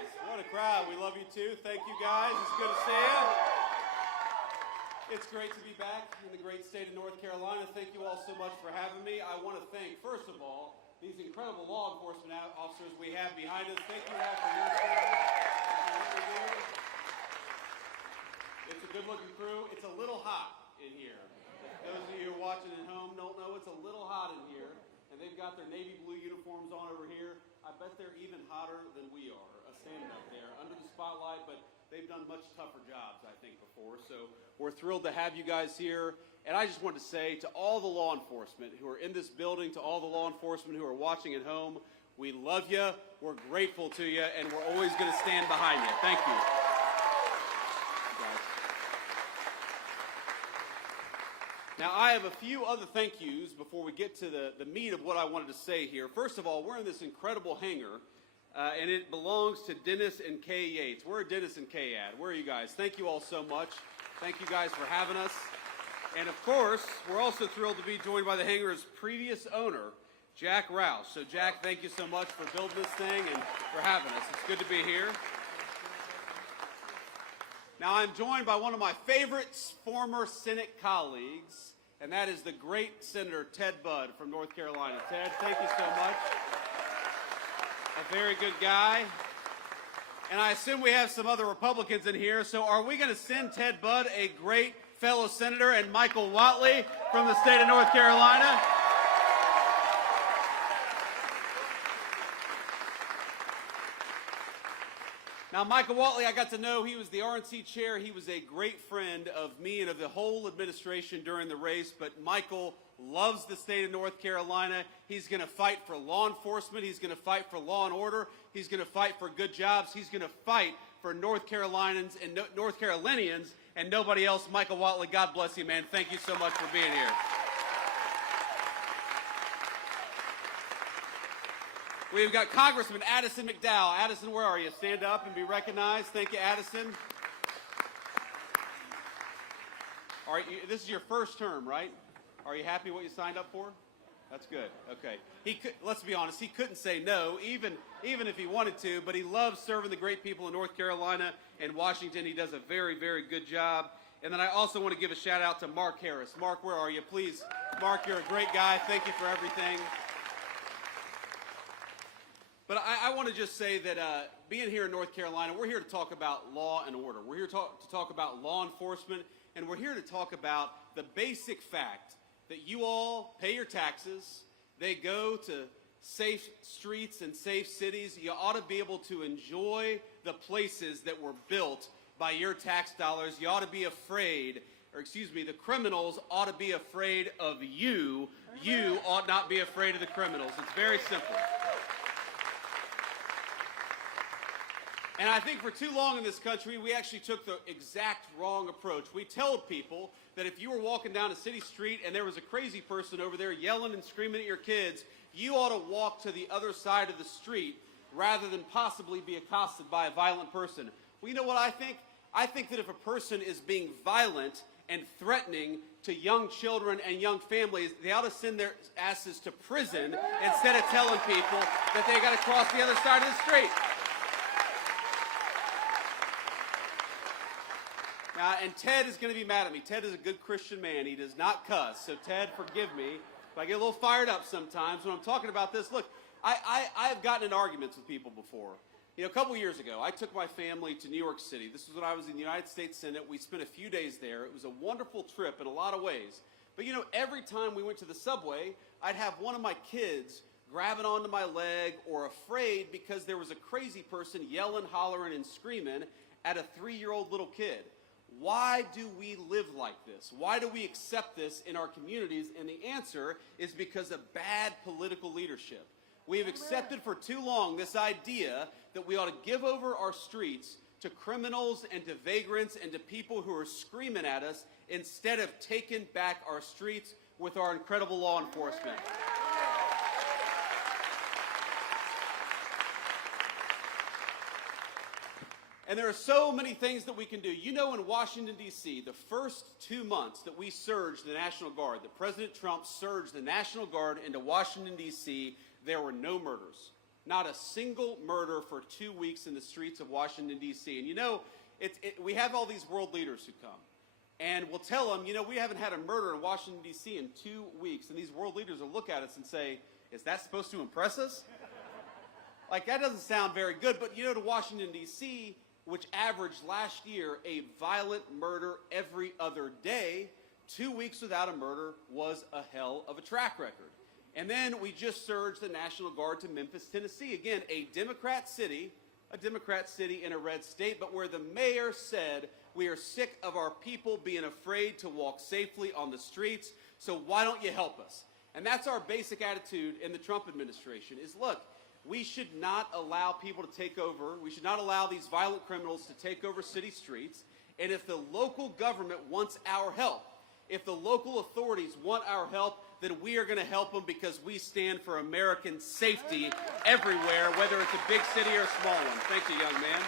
guys. What a crowd. We love you too. Thank you guys. It's good to see you. It's great to be back in the great state of North Carolina. Thank you all so much for having me. I want to thank, first of all, these incredible law enforcement officers we have behind us. Thank you all for your service. It's a good-looking crew. It's a little hot in here. Those of you who are watching at home don't know it's a little hot in here. And they've got their navy blue uniforms on over here. I bet they're even hotter than we are, standing up there under the spotlight, but they've done much tougher jobs, I think, before. So we're thrilled to have you guys here. And I just wanted to say to all the law enforcement who are in this building, to all the law enforcement who are watching at home, we love you, we're grateful to you, and we're always going to stand behind you. Thank you. Now, I have a few other thank yous before we get to the meat of what I wanted to say here. First of all, we're in this incredible hangar, and it belongs to Dennis and Kay Yates. Where are Dennis and Kay at? Where are you guys? Thank you all so much. Thank you guys for having us. And of course, we're also thrilled to be joined by the hangar's previous owner, Jack Rouse. So Jack, thank you so much for building this thing and for having us. It's good to be here. Now, I'm joined by one of my favorite former Senate colleagues, and that is the great Senator Ted Budd from North Carolina. Ted, thank you so much. A very good guy. And I assume we have some other Republicans in here, so are we going to send Ted Budd, a great fellow senator, and Michael Whatley from the state of North Carolina? Now, Michael Whatley, I got to know, he was the RNC chair. He was a great friend of me and of the whole administration during the race, but Michael loves the state of North Carolina. He's going to fight for law enforcement. He's going to fight for law and order. He's going to fight for good jobs. He's going to fight for North Carolinians and nobody else. Michael Whatley, God bless you, man. Thank you so much for being here. We've got Congressman Addison McDowell. Addison, where are you? Stand up and be recognized. Thank you, Addison. All right, this is your first term, right? Are you happy what you signed up for? That's good. Okay. Let's be honest, he couldn't say no, even if he wanted to, but he loves serving the great people in North Carolina and Washington. He does a very, very good job. And then I also want to give a shout out to Mark Harris. Mark, where are you? Please, Mark, you're a great guy. Thank you for everything. But I want to just say that being here in North Carolina, we're here to talk about law and order. We're here to talk about law enforcement, and we're here to talk about the basic fact that you all pay your taxes. They go to safe streets and safe cities. You ought to be able to enjoy the places that were built by your tax dollars. You ought to be afraid, the criminals ought to be afraid of you. You ought not be afraid of the criminals. It's very simple. And I think for too long in this country, we actually took the exact wrong approach. We told people that if you were walking down a city street and there was a crazy person over there yelling and screaming at your kids, you ought to walk to the other side of the street rather than possibly be accosted by a violent person. Well, you know what I think? I think that if a person is being violent and threatening to young children and young families, they ought to send their asses to prison instead of telling people that they got to cross the other side of the street. And Ted is going to be mad at me. Ted is a good Christian man. He does not cuss. So, Ted, forgive me if I get a little fired up sometimes when I'm talking about this. Look, I've gotten in arguments with people before. You know, a couple years ago, I took my family to New York City. This was when I was in the United States Senate. We spent a few days there. It was a wonderful trip in a lot of ways. But, you know, every time we went to the subway, I'd have one of my kids grabbing onto my leg or afraid because there was a crazy person yelling, hollering, and screaming at a 3-year-old little kid. Why do we live like this? Why do we accept this in our communities? And the answer is because of bad political leadership. We have accepted for too long this idea that we ought to give over our streets to criminals and to vagrants and to people who are screaming at us instead of taking back our streets with our incredible law enforcement. And there are so many things that we can do. You know, in Washington, D.C., the first 2 months that we surged the National Guard, that President Trump surged the National Guard into Washington, D.C., there were no murders. not a single murder for 2 weeks in the streets of Washington, D.C. And you know, we have all these world leaders who come. And we'll tell them, you know, we haven't had a murder in Washington, D.C. in 2 weeks. And these world leaders will look at us and say, is that supposed to impress us? Like, that doesn't sound very good. But, you know, to Washington, D.C., which averaged last year a violent murder every other day, 2 weeks without a murder was a hell of a track record. And then we just surged the National Guard to Memphis, Tennessee. Again, a Democrat city in a red state, but where the mayor said, we are sick of our people being afraid to walk safely on the streets, so why don't you help us? And that's our basic attitude in the Trump administration is, look, we should not allow people to take over. We should not allow these violent criminals to take over city streets. And if the local government wants our help, if the local authorities want our help, then we are going to help them because we stand for American safety everywhere, whether it's a big city or a small one. Thank you, young man.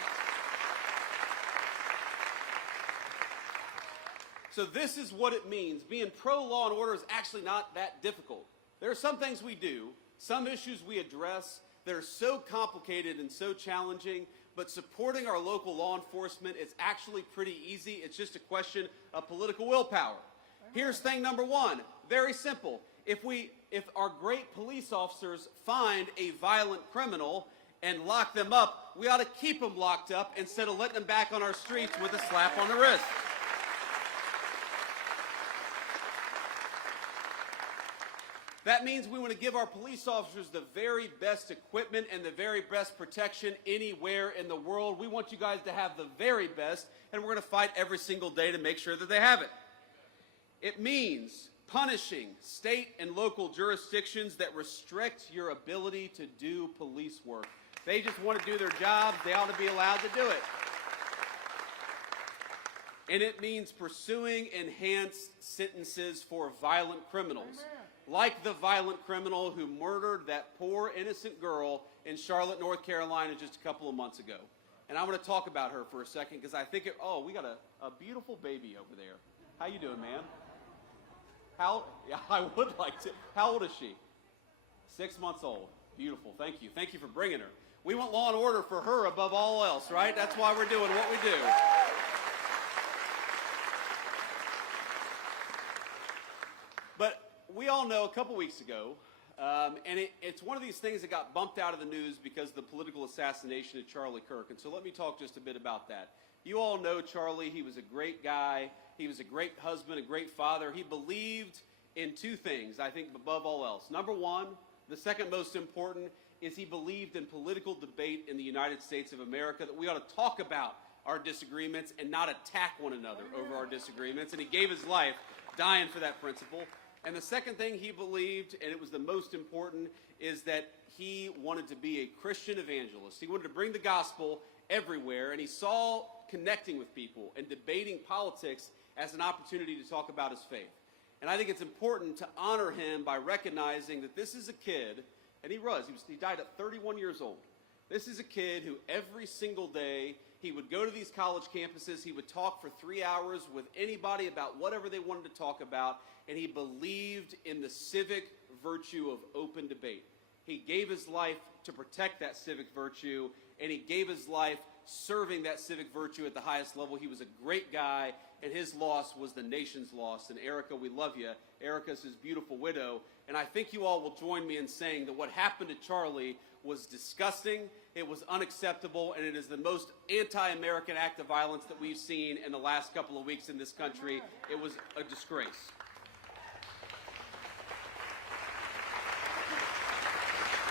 So this is what it means. Being pro-law and order is actually not that difficult. There are some things we do, some issues we address that are so complicated and so challenging, but supporting our local law enforcement is actually pretty easy. It's just a question of political willpower. Here's thing number one, very simple. If our great police officers find a violent criminal and lock them up, we ought to keep them locked up instead of letting them back on our streets with a slap on the wrist. That means we want to give our police officers the very best equipment and the very best protection anywhere in the world. We want you guys to have the very best, and we're going to fight every single day to make sure that they have it. It means punishing state and local jurisdictions that restrict your ability to do police work. They just want to do their jobs. They ought to be allowed to do it. And it means pursuing enhanced sentences for violent criminals. Amen. Like the violent criminal who murdered that poor innocent girl in Charlotte, North Carolina just a couple of months ago. And I want to talk about her for a second because I think, we got a beautiful baby over there. How you doing, ma'am? Yeah, I would like to. How old is she? 6 months old. Beautiful. Thank you. Thank you for bringing her. We want law and order for her above all else, right? That's why we're doing what we do. But we all know a couple weeks ago, and it's one of these things that got bumped out of the news because of the political assassination of Charlie Kirk. And so let me talk just a bit about that. You all know Charlie. He was a great guy. He was a great husband, a great father. He believed in two things, I think, above all else. Number one, the second most important, is he believed in political debate in the United States of America, that we ought to talk about our disagreements and not attack one another over our disagreements. And he gave his life dying for that principle. And the second thing he believed, and it was the most important, is that he wanted to be a Christian evangelist. He wanted to bring the gospel everywhere, and he saw connecting with people and debating politics as an opportunity to talk about his faith. And I think it's important to honor him by recognizing that this is a kid, and he died at 31 years old. This is a kid who every single day he would go to these college campuses, he would talk for 3 hours with anybody about whatever they wanted to talk about, and he believed in the civic virtue of open debate. He gave his life to protect that civic virtue, and he gave his life serving that civic virtue at the highest level. He was a great guy, and his loss was the nation's loss. And Erica, we love you. Erica's his beautiful widow. And I think you all will join me in saying that what happened to Charlie was disgusting, it was unacceptable, and it is the most anti-American act of violence that we've seen in the last couple of weeks in this country. It was a disgrace.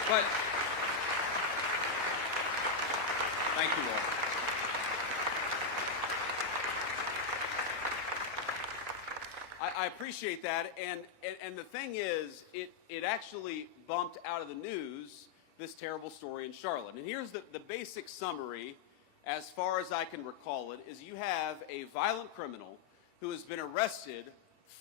But thank you all. I appreciate that, and the thing is, it actually bumped out of the news this terrible story in Charlotte. And here's the basic summary, as far as I can recall it, is you have a violent criminal who has been arrested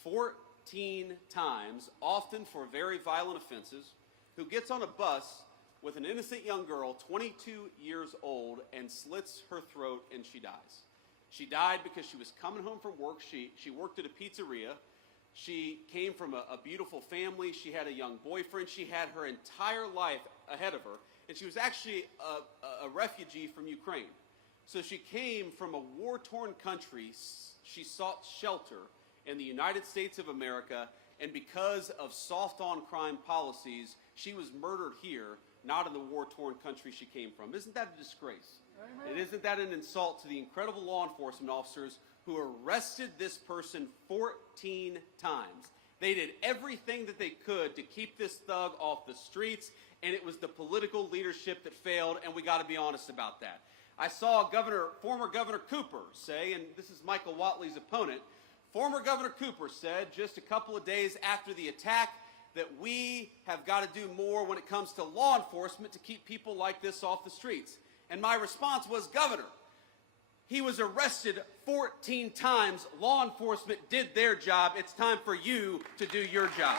14 times, often for very violent offenses, who gets on a bus with an innocent young girl, 22 years old, and slits her throat, and she dies. She died because she was coming home from work. She worked at a pizzeria. She came from a beautiful family. She had a young boyfriend. She had her entire life ahead of her. and she was actually a refugee from Ukraine. So she came from a war-torn country. She sought shelter in the United States of America, and because of soft-on-crime policies, she was murdered here, not in the war-torn country she came from. Isn't that a disgrace? Amen. And isn't that an insult to the incredible law enforcement officers who arrested this person 14 times? They did everything that they could to keep this thug off the streets, and it was the political leadership that failed, and we got to be honest about that. I saw former Governor Cooper say, and this is Michael Whatley's opponent, former Governor Cooper said just a couple of days after the attack that we have got to do more when it comes to law enforcement to keep people like this off the streets. And my response was, Governor, he was arrested 14 times. Law enforcement did their job. It's time for you to do your job.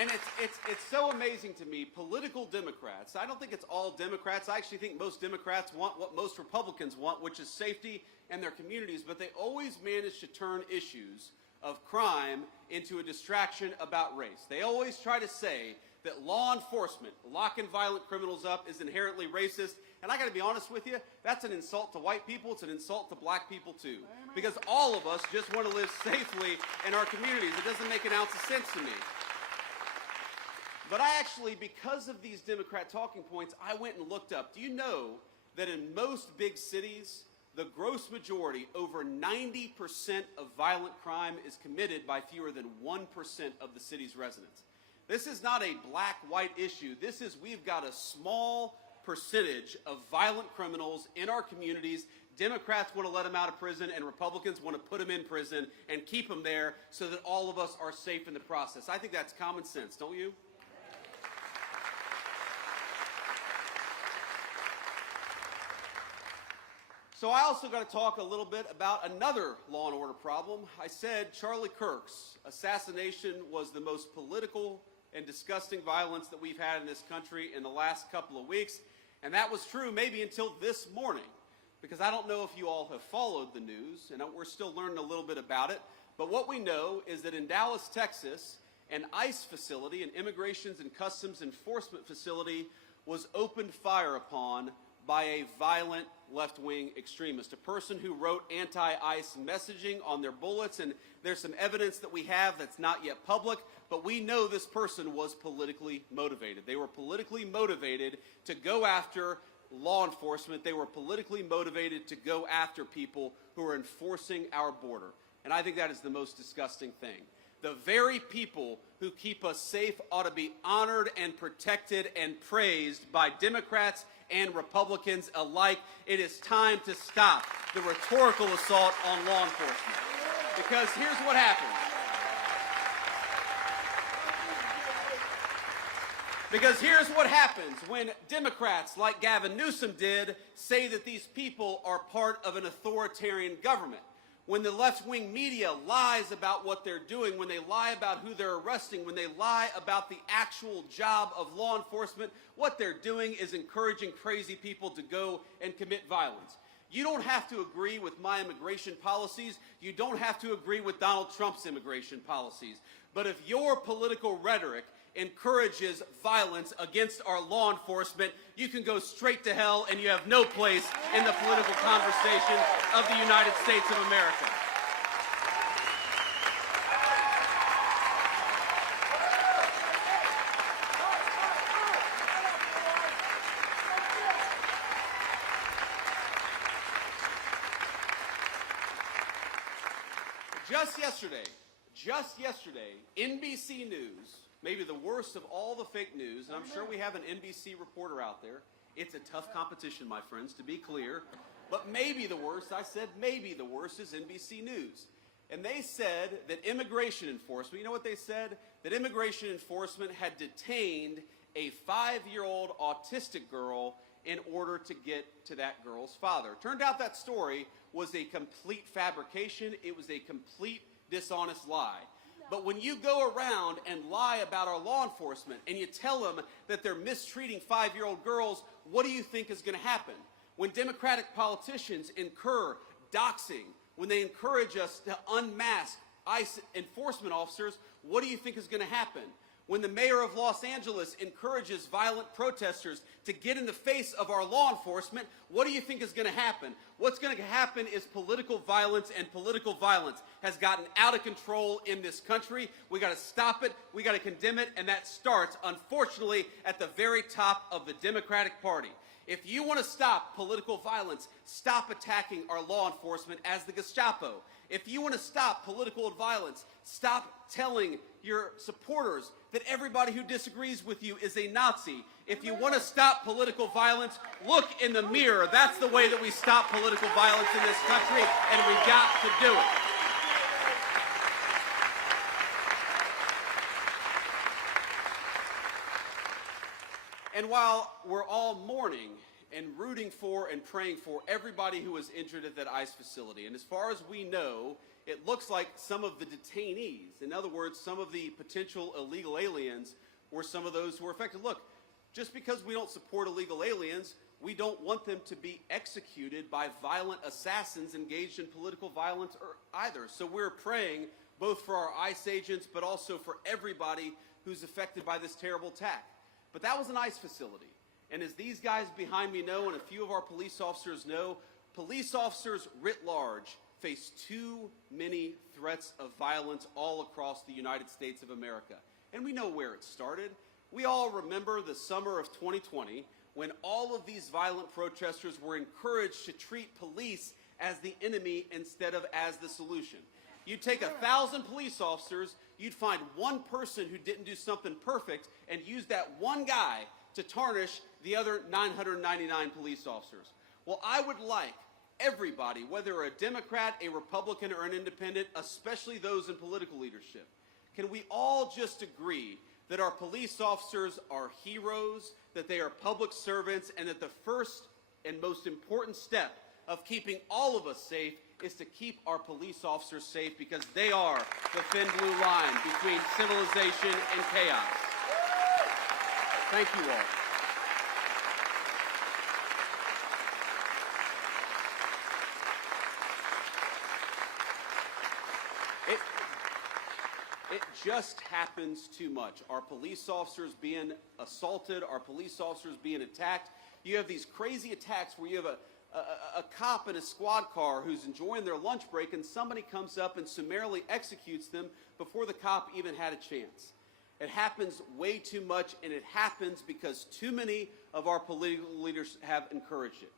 And it's so amazing to me, political Democrats, I don't think it's all Democrats, I actually think most Democrats want what most Republicans want, which is safety in their communities, but they always manage to turn issues of crime into a distraction about race. They always try to say that law enforcement, locking violent criminals up, is inherently racist, and I gotta be honest with you, that's an insult to white people, it's an insult to black people too. Because all of us just want to live safely in our communities. It doesn't make an ounce of sense to me. But I actually, because of these Democrat talking points, I went and looked up. Do you know that in most big cities, the gross majority, over 90% of violent crime is committed by fewer than 1% of the city's residents? This is not a black-white issue. This is, we've got a small percentage of violent criminals in our communities. Democrats want to let them out of prison, and Republicans want to put them in prison and keep them there so that all of us are safe in the process. I think that's common sense, don't you? So I also got to talk a little bit about another law and order problem. I said Charlie Kirk's assassination was the most political and disgusting violence that we've had in this country in the last couple of weeks. And that was true maybe until this morning, because I don't know if you all have followed the news, and we're still learning a little bit about it. But what we know is that in Dallas, Texas, an ICE facility, an Immigrations and Customs Enforcement facility, was opened fire upon by a violent left-wing extremist, a person who wrote anti-ICE messaging on their bullets, and there's some evidence that we have that's not yet public, but we know this person was politically motivated. They were politically motivated to go after law enforcement. They were politically motivated to go after people who are enforcing our border. And I think that is the most disgusting thing. The very people who keep us safe ought to be honored and protected and praised by Democrats and Republicans alike. It is time to stop the rhetorical assault on law enforcement. Because here's what happens. Because here's what happens when Democrats, like Gavin Newsom did, say that these people are part of an authoritarian government. When the left-wing media lies about what they're doing, when they lie about who they're arresting, when they lie about the actual job of law enforcement, what they're doing is encouraging crazy people to go and commit violence. You don't have to agree with my immigration policies. You don't have to agree with Donald Trump's immigration policies. But if your political rhetoric encourages violence against our law enforcement, you can go straight to hell, and you have no place in the political conversation of the United States of America. Just yesterday, NBC News, maybe the worst of all the fake news, and I'm sure we have an NBC reporter out there. It's a tough competition, my friends, to be clear. But maybe the worst, I said maybe the worst, is NBC News. And they said that immigration enforcement, you know what they said? That immigration enforcement had detained a 5-year-old autistic girl in order to get to that girl's father. Turned out that story was a complete fabrication. It was a complete dishonest lie. But when you go around and lie about our law enforcement and you tell them that they're mistreating 5-year-old girls, what do you think is going to happen? When Democratic politicians incur doxing, when they encourage us to unmask ICE enforcement officers, what do you think is going to happen? When the mayor of Los Angeles encourages violent protesters to get in the face of our law enforcement, what do you think is going to happen? What's going to happen is political violence, and political violence has gotten out of control in this country. We got to stop it. We got to condemn it, and that starts, unfortunately, at the very top of the Democratic Party. If you want to stop political violence, stop attacking our law enforcement as the Gestapo. If you want to stop political violence, stop telling your supporters that everybody who disagrees with you is a Nazi. If you want to stop political violence, look in the mirror. That's the way that we stop political violence in this country, and we got to do it. And while we're all mourning and rooting for and praying for everybody who was injured at that ICE facility, and as far as we know, it looks like some of the detainees, in other words, some of the potential illegal aliens, were some of those who were affected. Look, just because we don't support illegal aliens, we don't want them to be executed by violent assassins engaged in political violence either. So we're praying both for our ICE agents, but also for everybody who's affected by this terrible attack. But that was an ICE facility. And as these guys behind me know, and a few of our police officers know, police officers writ large face too many threats of violence all across the United States of America. And we know where it started. We all remember the summer of 2020 when all of these violent protesters were encouraged to treat police as the enemy instead of as the solution. You'd take 1,000 police officers, you'd find one person who didn't do something perfect, and use that one guy to tarnish the other 999 police officers. Well, I would like everybody, whether a Democrat, a Republican, or an independent, especially those in political leadership, can we all just agree that our police officers are heroes, that they are public servants, and that the first and most important step of keeping all of us safe is to keep our police officers safe, because they are the thin blue line between civilization and chaos. Thank you all. It just happens too much. Our police officers being assaulted, our police officers being attacked. You have these crazy attacks where you have a cop in a squad car who's enjoying their lunch break, and somebody comes up and summarily executes them before the cop even had a chance. It happens way too much, and it happens because too many of our political leaders have encouraged it.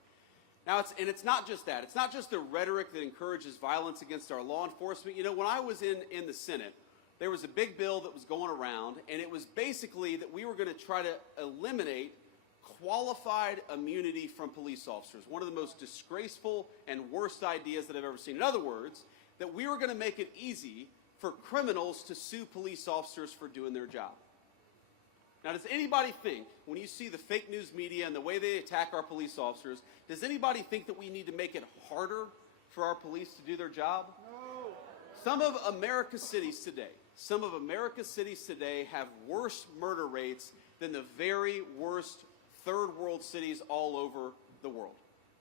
Now, it's not just that. It's not just the rhetoric that encourages violence against our law enforcement. You know, when I was in the Senate, there was a big bill that was going around, and it was basically that we were going to try to eliminate qualified immunity from police officers, one of the most disgraceful and worst ideas that I've ever seen. In other words, that we were going to make it easy for criminals to sue police officers for doing their job. Now, does anybody think, when you see the fake news media and the way they attack our police officers, does anybody think that we need to make it harder for our police to do their job? No. Some of America's cities today have worse murder rates than the very worst third world cities all over the world.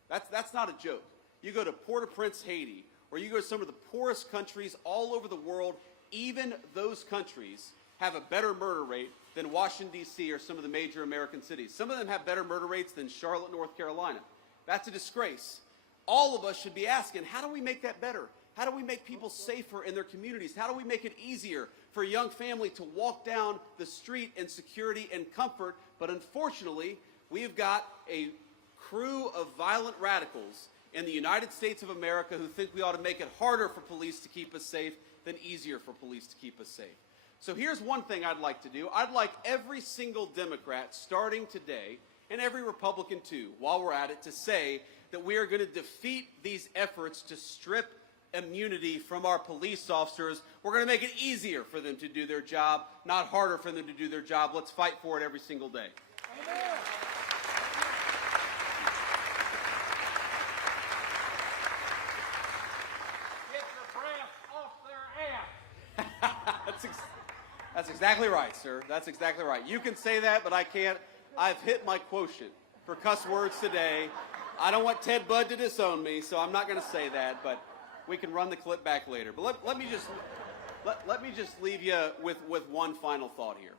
That's not a joke. You go to Port-au-Prince, Haiti, or you go to some of the poorest countries all over the world, even those countries have a better murder rate than Washington, D.C. or some of the major American cities. Some of them have better murder rates than Charlotte, North Carolina. That's a disgrace. All of us should be asking, how do we make that better? How do we make people safer in their communities? How do we make it easier for a young family to walk down the street in security and comfort? But unfortunately, we've got a crew of violent radicals in the United States of America who think we ought to make it harder for police to keep us safe than easier for police to keep us safe. So here's one thing I'd like to do. I'd like every single Democrat starting today, and every Republican too, while we're at it, to say that we are going to defeat these efforts to strip immunity from our police officers. We're going to make it easier for them to do their job, not harder for them to do their job. Let's fight for it every single day. Amen. Get your breath off their ass. That's exactly right, sir. That's exactly right. You can say that, but I can't. I've hit my quotient for cuss words today. I don't want Ted Budd to disown me, so I'm not going to say that, but We can run the clip back later. But let me just leave you with one final thought here.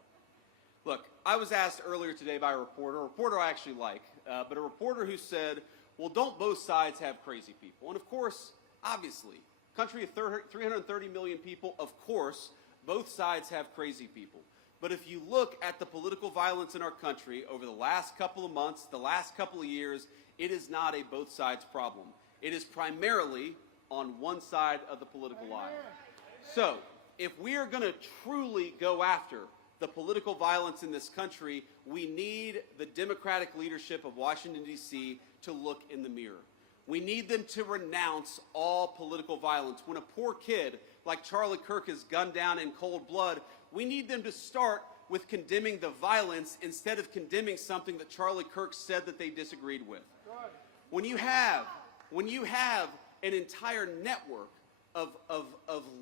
Look, I was asked earlier today by a reporter I actually like, but a reporter who said, well, don't both sides have crazy people? And of course, obviously, country of 330 million people, of course, both sides have crazy people. But if you look at the political violence in our country over the last couple of months, the last couple of years, it is not a both sides problem. It is primarily on one side of the political line. So, if we are going to truly go after the political violence in this country, we need the Democratic leadership of Washington, D.C. to look in the mirror. We need them to renounce all political violence. When a poor kid like Charlie Kirk is gunned down in cold blood, we need them to start with condemning the violence instead of condemning something that Charlie Kirk said that they disagreed with. When you have an entire network of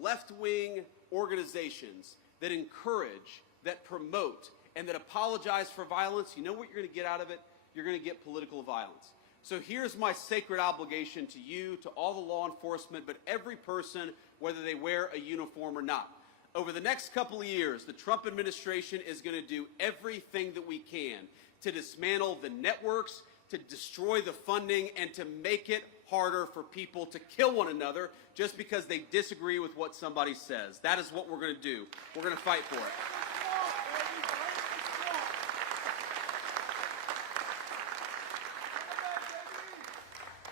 left-wing organizations that encourage, that promote, and that apologize for violence, you know what you're going to get out of it? You're going to get political violence. So here's my sacred obligation to you, to all the law enforcement, but every person, whether they wear a uniform or not. Over the next couple of years, the Trump administration is going to do everything that we can to dismantle the networks, to destroy the funding, and to make it harder for people to kill one another just because they disagree with what somebody says. That is what we're going to do. We're going to fight for it.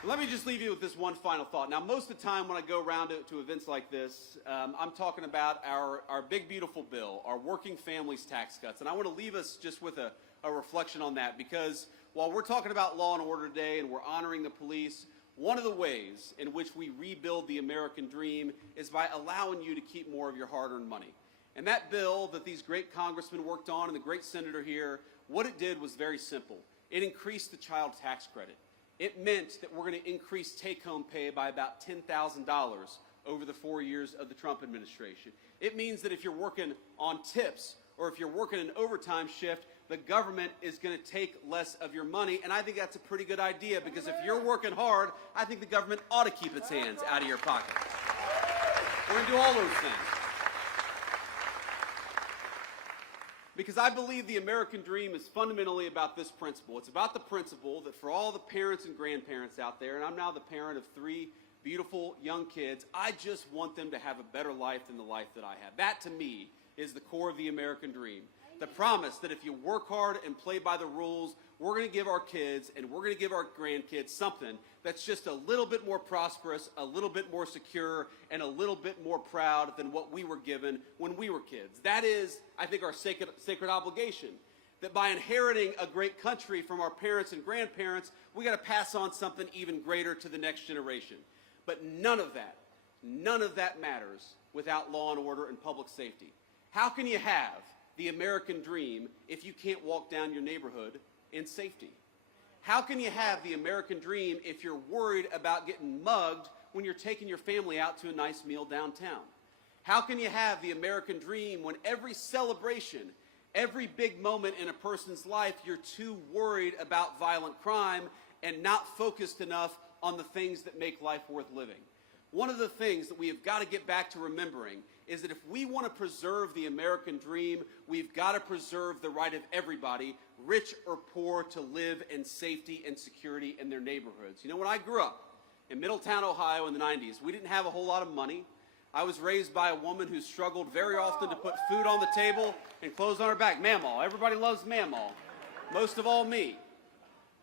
Let me just leave you with this one final thought. Now, most of the time when I go around to events like this, I'm talking about our big, beautiful bill, our working families tax cuts. And I want to leave us just with a reflection on that, because while we're talking about law and order today and we're honoring the police, one of the ways in which we rebuild the American dream is by allowing you to keep more of your hard-earned money. And that bill that these great congressmen worked on and the great senator here, what it did was very simple. It increased the child tax credit. It meant that we're going to increase take-home pay by about $10,000 over the 4 years of the Trump administration. It means that if you're working on tips or if you're working an overtime shift, the government is going to take less of your money, and I think that's a pretty good idea, because if you're working hard, I think the government ought to keep its hands out of your pocket. We're going to do all those things. Because I believe the American dream is fundamentally about this principle. It's about the principle that for all the parents and grandparents out there, and I'm now the parent of 3 beautiful young kids, I just want them to have a better life than the life that I have. That, to me, is the core of the American dream. The promise that if you work hard and play by the rules, we're going to give our kids and we're going to give our grandkids something that's just a little bit more prosperous, a little bit more secure, and a little bit more proud than what we were given when we were kids. That is, I think, our sacred obligation. That by inheriting a great country from our parents and grandparents, we got to pass on something even greater to the next generation. But none of that matters without law and order and public safety. How can you have the American dream if you can't walk down your neighborhood in safety? How can you have the American dream if you're worried about getting mugged when you're taking your family out to a nice meal downtown? How can you have the American dream when every celebration, every big moment in a person's life, you're too worried about violent crime and not focused enough on the things that make life worth living? One of the things that we have got to get back to remembering is that if we want to preserve the American dream, we've got to preserve the right of everybody, rich or poor, to live in safety and security in their neighborhoods. You know, when I grew up in Middletown, Ohio in the 90s, we didn't have a whole lot of money. I was raised by a woman who struggled very often to put food on the table and clothes on her back. Mamaw. Everybody loves Mamaw. Most of all, me.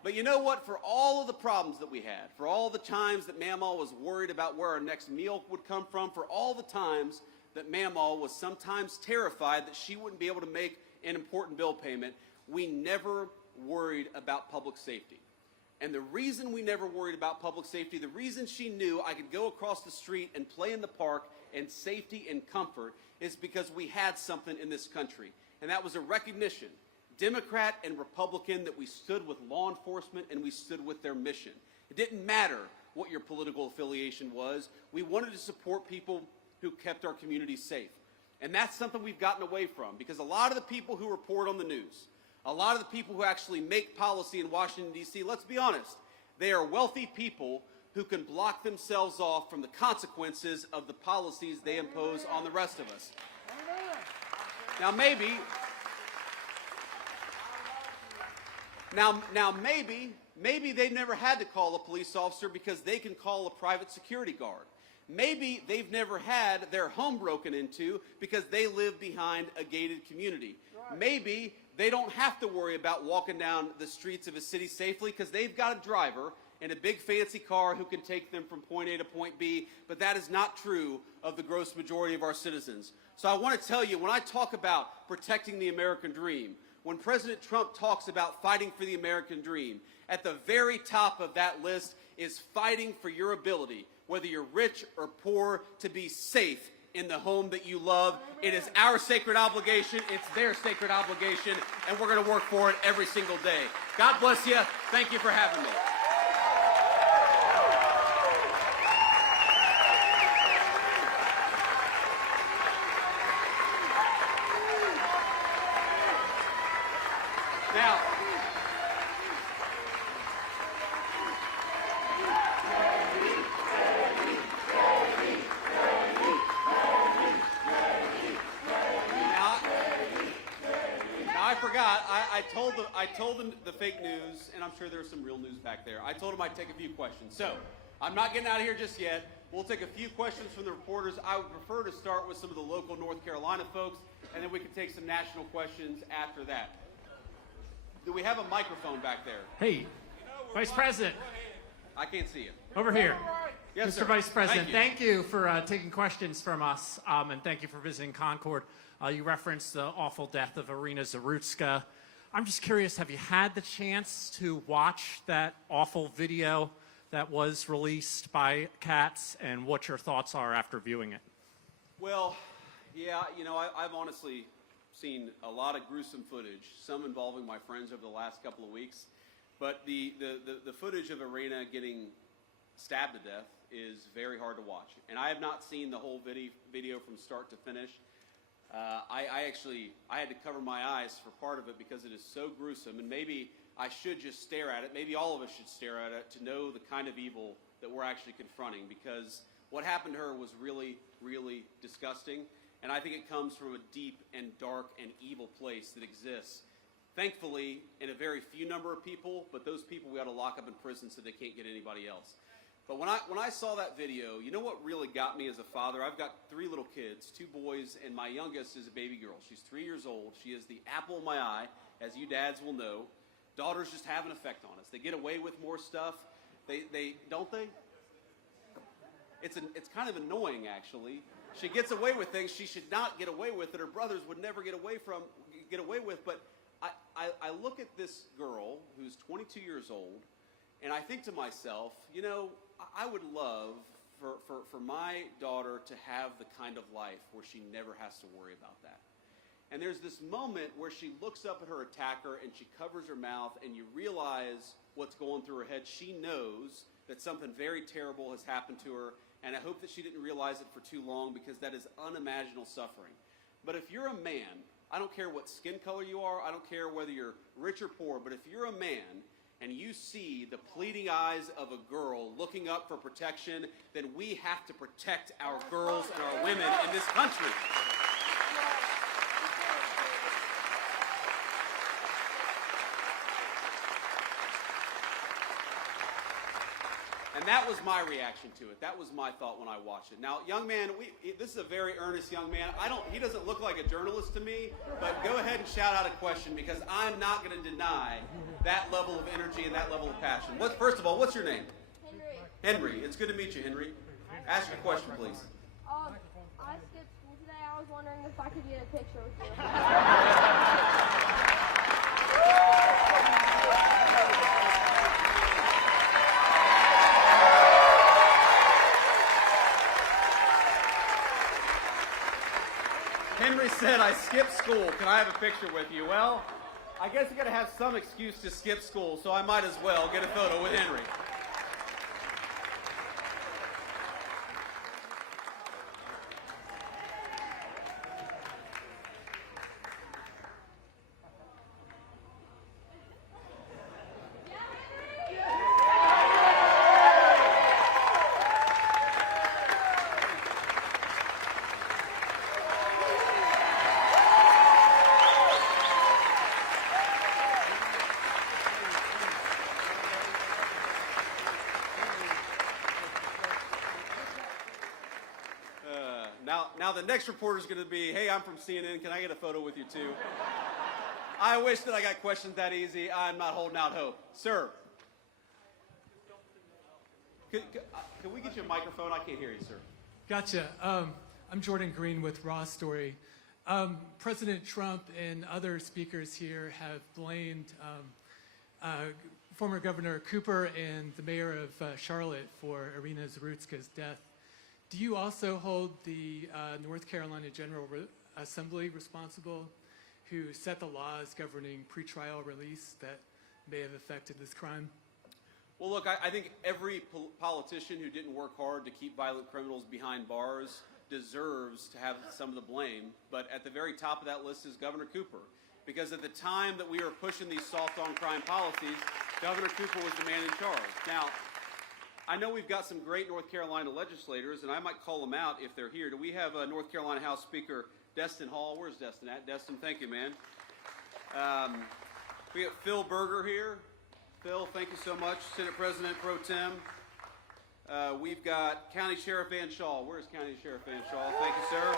But you know what? For all of the problems that we had, for all the times that Mamaw was worried about where our next meal would come from, for all the times that Mamaw was sometimes terrified that she wouldn't be able to make an important bill payment, we never worried about public safety. And the reason we never worried about public safety, the reason she knew I could go across the street and play in the park in safety and comfort, is because we had something in this country. And that was a recognition, Democrat and Republican, that we stood with law enforcement and we stood with their mission. It didn't matter what your political affiliation was. We wanted to support people who kept our communities safe. And that's something we've gotten away from, because a lot of the people who report on the news, a lot of the people who actually make policy in Washington, D.C., let's be honest, they are wealthy people who can block themselves off from the consequences of the policies they impose on the rest of us. Now maybe they've never had to call a police officer because they can call a private security guard. Maybe they've never had their home broken into because they live behind a gated community. Maybe they don't have to worry about walking down the streets of a city safely because they've got a driver in a big fancy car who can take them from point A to point B, but that is not true of the gross majority of our citizens. So I want to tell you, when I talk about protecting the American dream, when President Trump talks about fighting for the American dream, at the very top of that list is fighting for your ability, whether you're rich or poor, to be safe in the home that you love. It is our sacred obligation. It's their sacred obligation, and we're going to work for it every single day. God bless you. Thank you for having me. I told them the fake news, and I'm sure there's some real news back there. I told them I'd take a few questions. So, I'm not getting out of here just yet. We'll take a few questions from the reporters. I would prefer to start with some of the local North Carolina folks, and then we can take some national questions after that. Do we have a microphone back there? Hey, Vice President. I can't see you. Over here. Yes, Mr. sir. Vice President, Thank you. thank you for taking questions from us, and thank you for visiting Concord. You referenced the awful death of Irina Zarutska. I'm just curious, have you had the chance to watch that awful video that was released by Katz, and what your thoughts are after viewing it? Well, yeah, you know, I've honestly seen a lot of gruesome footage, some involving my friends over the last couple of weeks. But the footage of Irina getting stabbed to death is very hard to watch. And I have not seen the whole video from start to finish. I had to cover my eyes for part of it because it is so gruesome, and maybe I should just stare at it. Maybe all of us should stare at it to know the kind of evil that we're actually confronting, because what happened to her was really, really disgusting, and I think it comes from a deep and dark and evil place that exists, thankfully, in a very few number of people, but those people we ought to lock up in prison so they can't get anybody else. But when I saw that video, you know what really got me as a father? I've got 3 little kids, 2 boys, and my youngest is a baby girl. She's 3 years old. She is the apple of my eye, as you dads will know. Daughters just have an effect on us. They get away with more stuff. They don't they? It's kind of annoying, actually. She gets away with things she should not get away with that her brothers would never get away with. But I look at this girl who's 22 years old, and I think to myself, you know, I would love for my daughter to have the kind of life where she never has to worry about that. And there's this moment where she looks up at her attacker and she covers her mouth, and you realize what's going through her head. She knows that something very terrible has happened to her, and I hope that she didn't realize it for too long, because that is unimaginable suffering. But if you're a man, I don't care what skin color you are, I don't care whether you're rich or poor, but if you're a man and you see the pleading eyes of a girl looking up for protection, then we have to protect our girls and our women in this country. And that was my reaction to it. That was my thought when I watched it. Now, young man, this is a very earnest young man. He doesn't look like a journalist to me, but go ahead and shout out a question, because I'm not going to deny that level of energy and that level of passion. First of all, what's your name? Henry. Henry. It's good to meet you, Henry. Ask your question, please. I skipped school today. I was wondering if I could get a picture with you. Henry said, I skipped school. Can I have a picture with you? Well, I guess you got to have some excuse to skip school, so I might as well get a photo with Henry. Now the next reporter is going to be, hey, I'm from CNN. Can I get a photo with you too? I wish that I got questions that easy. I'm not holding out hope. Sir. Can we get you a microphone? I can't hear you, sir. Gotcha. I'm Jordan Green with Raw Story. President Trump and other speakers here have blamed former Governor Cooper and the mayor of Charlotte for Irina Zarutska's death. Do you also hold the North Carolina General Assembly responsible, who set the laws governing pretrial release that may have affected this crime? Well, look, I think every politician who didn't work hard to keep violent criminals behind bars deserves to have some of the blame. But at the very top of that list is Governor Cooper. Because at the time that we were pushing these soft-on-crime policies, Governor Cooper was the man in charge. Now, I know we've got some great North Carolina legislators, and I might call them out if they're here. Do we have North Carolina House Speaker Destin Hall? Where's Destin at? Destin, thank you, man. We got Phil Berger here. Phil, thank you so much. Senate President Pro Tem. We've got County Sheriff Van Shaw. Where's County Sheriff Van Shaw? Thank you, sir.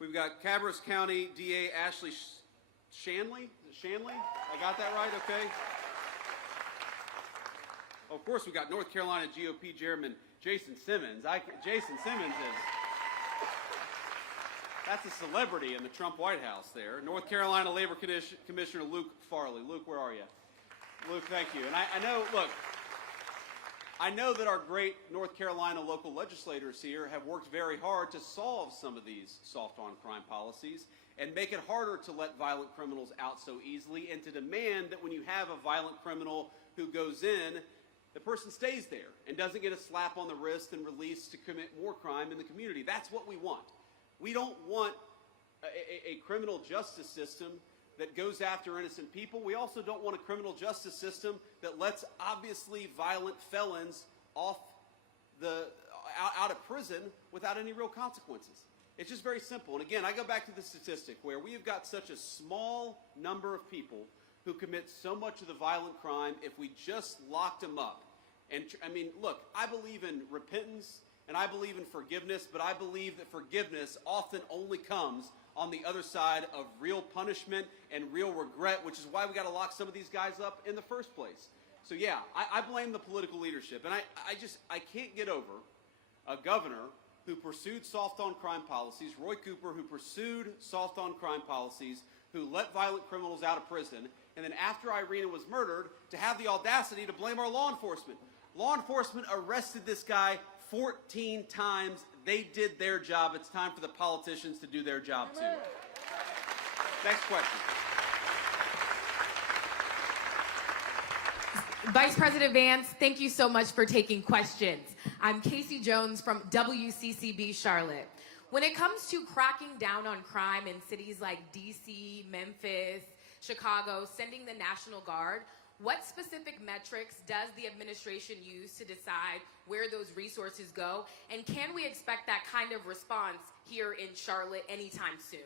We've got Cabarrus County DA Ashley Shanley. Is it Shanley? I got that right? Okay. Of course, we've got North Carolina GOP Chairman Jason Simmons. Jason Simmons is... That's a celebrity in the Trump White House there. North Carolina Labor Commissioner Luke Farley. Luke, where are you? Luke, thank you. And I know, look, I know that our great North Carolina local legislators here have worked very hard to solve some of these soft-on-crime policies and make it harder to let violent criminals out so easily, and to demand that when you have a violent criminal who goes in, the person stays there and doesn't get a slap on the wrist and released to commit more crime in the community. That's what we want. We don't want a criminal justice system that goes after innocent people. We also don't want a criminal justice system that lets obviously violent felons out of prison without any real consequences. It's just very simple. And again, I go back to the statistic where we have got such a small number of people who commit so much of the violent crime. If we just locked them up, and I mean, look, I believe in repentance and I believe in forgiveness, but I believe that forgiveness often only comes on the other side of real punishment and real regret, which is why we got to lock some of these guys up in the first place. So yeah, I blame the political leadership, and I can't get over a governor who pursued soft-on-crime policies, Roy Cooper, who pursued soft-on-crime policies, who let violent criminals out of prison, and then after Irina was murdered, to have the audacity to blame our law enforcement. Law enforcement arrested this guy 14 times. They did their job. It's time for the politicians to do their job too. Next question. Vice President Vance, thank you so much for taking questions. I'm Casey Jones from WCCB Charlotte. When it comes to cracking down on crime in cities like DC, Memphis, Chicago, sending the National Guard, what specific metrics does the administration use to decide where those resources go? And can we expect that kind of response here in Charlotte anytime soon?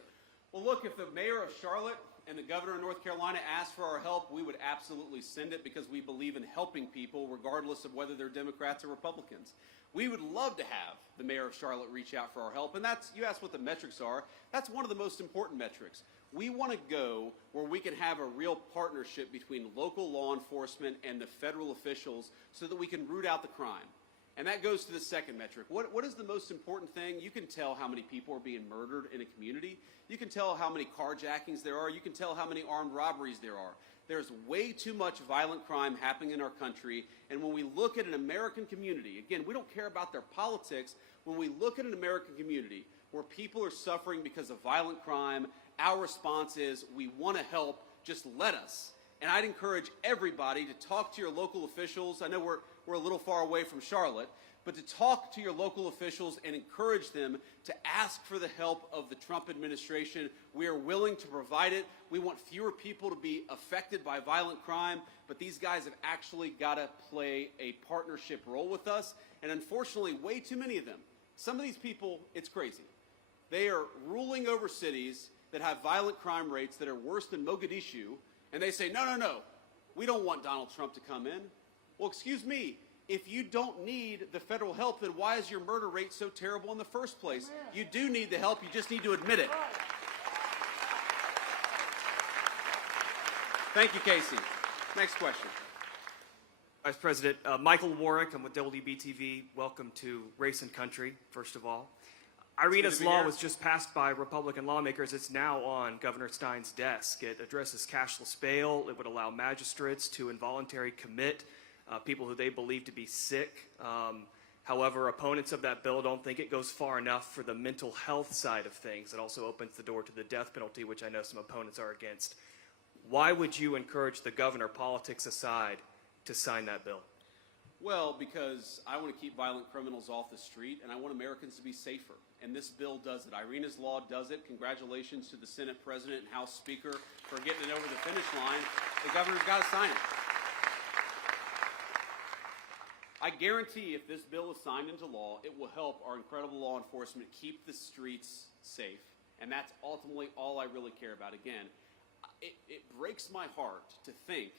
Well, look, if the mayor of Charlotte and the governor of North Carolina asked for our help, we would absolutely send it, because we believe in helping people regardless of whether they're Democrats or Republicans. We would love to have the mayor of Charlotte reach out for our help. And that's, you asked what the metrics are, that's one of the most important metrics. We want to go where we can have a real partnership between local law enforcement and the federal officials so that we can root out the crime. And that goes to the second metric. What is the most important thing? You can tell how many people are being murdered in a community. You can tell how many carjackings there are. You can tell how many armed robberies there are. There's way too much violent crime happening in our country. And when we look at an American community, again, we don't care about their politics. When we look at an American community where people are suffering because of violent crime, our response is, we want to help, just let us. And I'd encourage everybody to talk to your local officials. I know we're a little far away from Charlotte, but to talk to your local officials and encourage them to ask for the help of the Trump administration. We are willing to provide it. We want fewer people to be affected by violent crime, but these guys have actually got to play a partnership role with us. And unfortunately, way too many of them, some of these people, it's crazy. They are ruling over cities that have violent crime rates that are worse than Mogadishu, and they say, no, we don't want Donald Trump to come in. Well, excuse me, if you don't need the federal help, then why is your murder rate so terrible in the first place? You do need the help. You just need to admit it. Thank you, Casey. Next question. Vice President, Michael Warwick, I'm with WBTV. Welcome to Race and Country, first of all. Irina's law was just passed by Republican lawmakers. It's now on Governor Stein's desk. It addresses cashless bail. It would allow magistrates to involuntarily commit people who they believe to be sick. However, opponents of that bill don't think it goes far enough for the mental health side of things. It also opens the door to the death penalty, which I know some opponents are against. Why would you encourage the governor, politics aside, to sign that bill? Well, because I want to keep violent criminals off the street, and I want Americans to be safer. And this bill does it. Irina's law does it. Congratulations to the Senate President and House Speaker for getting it over the finish line. The governor's got to sign it. I guarantee if this bill is signed into law, it will help our incredible law enforcement keep the streets safe. And that's ultimately all I really care about. Again, it breaks my heart to think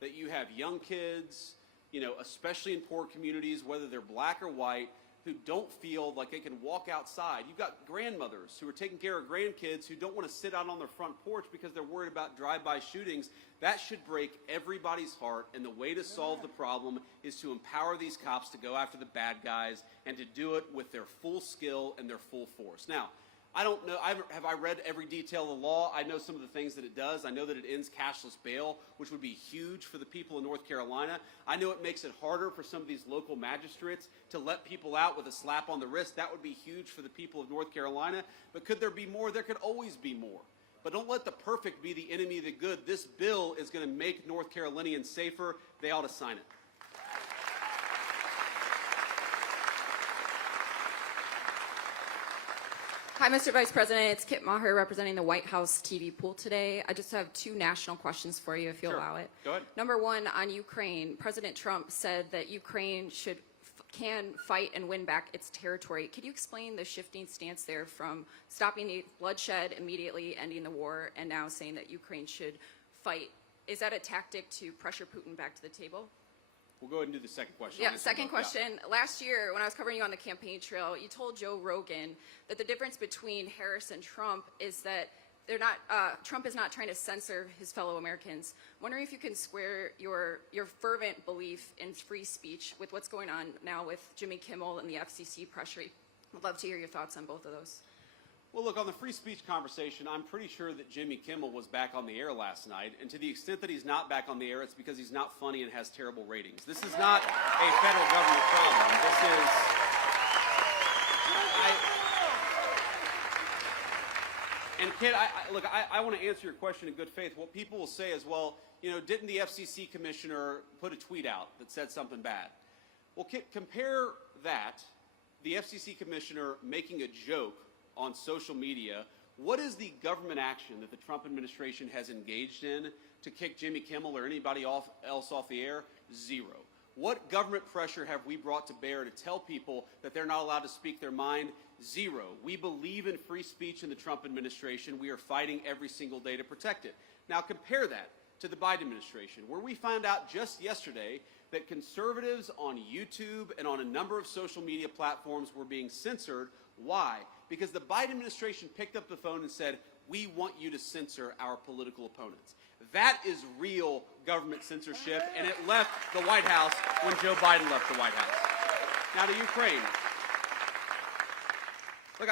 that you have young kids, you know, especially in poor communities, whether they're black or white, who don't feel like they can walk outside. You've got grandmothers who are taking care of grandkids who don't want to sit out on their front porch because they're worried about drive-by shootings. That should break everybody's heart, and the way to solve the problem is to empower these cops to go after the bad guys and to do it with their full skill and their full force. Now, I don't know, have I read every detail of the law? I know some of the things that it does. I know that it ends cashless bail, which would be huge for the people of North Carolina. I know it makes it harder for some of these local magistrates to let people out with a slap on the wrist. That would be huge for the people of North Carolina. But could there be more? There could always be more. But don't let the perfect be the enemy of the good. This bill is going to make North Carolinians safer. They ought to sign it. Hi, Mr. Vice President. It's Kit Maher representing the White House TV pool today. I just have two national questions for you, if you'll allow it. Go ahead. Number one, on Ukraine, President Trump said that Ukraine can fight and win back its territory. Could you explain the shifting stance there from stopping the bloodshed immediately, ending the war, and now saying that Ukraine should fight? Is that a tactic to pressure Putin back to the table? We'll go ahead and do the second question. Yeah, second question. Last year, when I was covering you on the campaign trail, you told Joe Rogan that the difference between Harris and Trump is that Trump is not trying to censor his fellow Americans. I'm wondering if you can square your fervent belief in free speech with what's going on now with Jimmy Kimmel and the FCC pressure. I'd love to hear your thoughts on both of those. Well, look, on the free speech conversation, I'm pretty sure that Jimmy Kimmel was back on the air last night, and to the extent that he's not back on the air, it's because he's not funny and has terrible ratings. This is not a federal government problem. This is... And Kit, look, I want to answer your question in good faith. What people will say is, well, you know, didn't the FCC commissioner put a tweet out that said something bad? Well, Kit, compare that, the FCC commissioner making a joke on social media. What is the government action that the Trump administration has engaged in to kick Jimmy Kimmel or anybody else off the air? Zero. What government pressure have we brought to bear to tell people that they're not allowed to speak their mind? Zero. We believe in free speech in the Trump administration. We are fighting every single day to protect it. Now compare that to the Biden administration, where we found out just yesterday that conservatives on YouTube and on a number of social media platforms were being censored. Why? Because the Biden administration picked up the phone and said, we want you to censor our political opponents. That is real government censorship, and it left the White House when Joe Biden left the White House. Now to Ukraine. Look,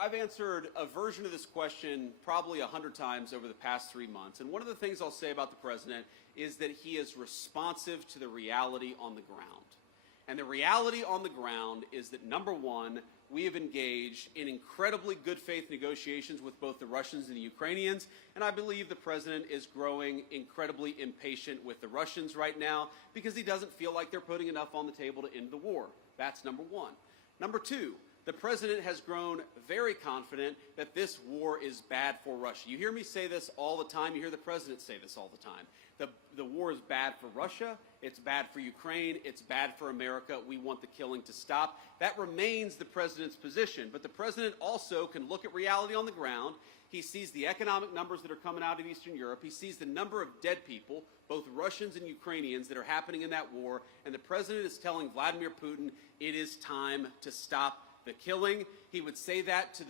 I've answered a version of this question probably 100 times over the past 3 months, and one of the things I'll say about the president is that he is responsive to the reality on the ground. And the reality on the ground is that, number one, we have engaged in incredibly good faith negotiations with both the Russians and the Ukrainians, and I believe the president is growing incredibly impatient with the Russians right now because he doesn't feel like they're putting enough on the table to end the war. That's number one. Number two, the president has grown very confident that this war is bad for Russia. You hear me say this all the time. You hear the president say this all the time. The war is bad for Russia. It's bad for Ukraine. It's bad for America. We want the killing to stop. That remains the president's position. But the president also can look at reality on the ground. He sees the economic numbers that are coming out of Eastern Europe. He sees the number of dead people, both Russians and Ukrainians, that are happening in that war. And the president is telling Vladimir Putin it is time to stop the killing. He would say that to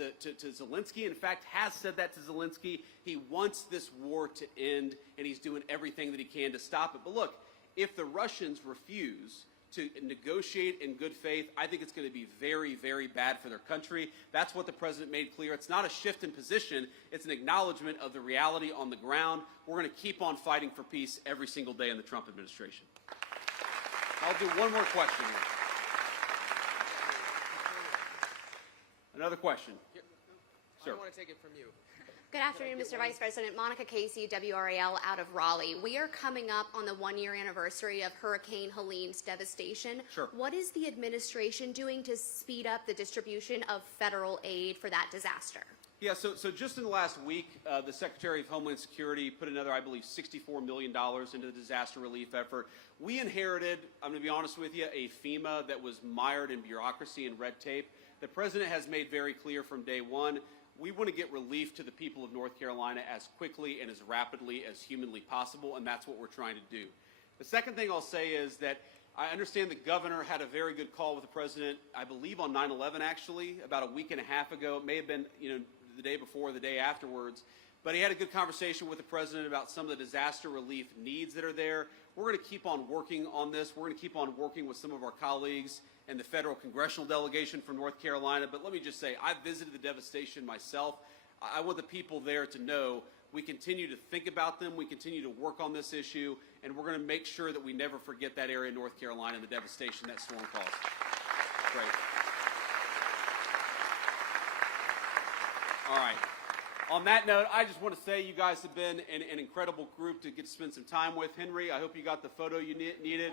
Zelensky. In fact, has said that to Zelensky. He wants this war to end, and he's doing everything that he can to stop it. But look, if the Russians refuse to negotiate in good faith, I think it's going to be very, very bad for their country. That's what the president made clear. It's not a shift in position. It's an acknowledgement of the reality on the ground. We're going to keep on fighting for peace every single day in the Trump administration. I'll do one more question here. Another question. Sir. I want to take it from you. Good afternoon, Mr. Vice President. Monica Casey, WRAL out of Raleigh. We are coming up on the one-year anniversary of Hurricane Helene's devastation. Sure. What is the administration doing to speed up the distribution of federal aid for that disaster? Yeah, so just in the last week, the Secretary of Homeland Security put another, I believe, $64 million into the disaster relief effort. We inherited, I'm going to be honest with you, a FEMA that was mired in bureaucracy and red tape. The president has made very clear from day one, we want to get relief to the people of North Carolina as quickly and as rapidly as humanly possible, and that's what we're trying to do. The second thing I'll say is that I understand the governor had a very good call with the president, I believe on 9/11 actually, about a week and a half ago. It may have been, the day before or the day afterwards. But he had a good conversation with the president about some of the disaster relief needs that are there. We're going to keep on working on this. We're going to keep on working with some of our colleagues and the federal congressional delegation from North Carolina. But let me just say, I visited the devastation myself. I want the people there to know we continue to think about them. We continue to work on this issue. And we're going to make sure that we never forget that area of North Carolina and the devastation that storm caused. Great. All right. On that note, I just want to say you guys have been an incredible group to get to spend some time with. Henry, I hope you got the photo you needed.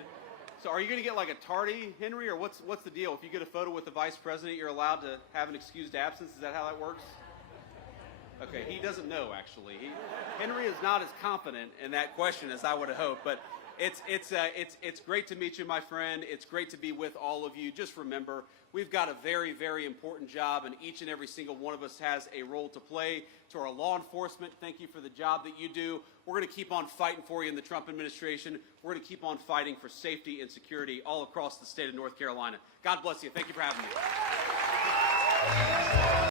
So are you going to get like a tardy, Henry, or what's the deal? If you get a photo with the vice president, you're allowed to have an excused absence? Is that how that works? Okay, he doesn't know, actually. Henry is not as confident in that question as I would have hoped, but it's great to meet you, my friend. It's great to be with all of you. Just remember, we've got a very, very important job, and each and every single one of us has a role to play. To our law enforcement, thank you for the job that you do. We're going to keep on fighting for you in the Trump administration. We're going to keep on fighting for safety and security all across the state of North Carolina. God bless you. Thank you for having me.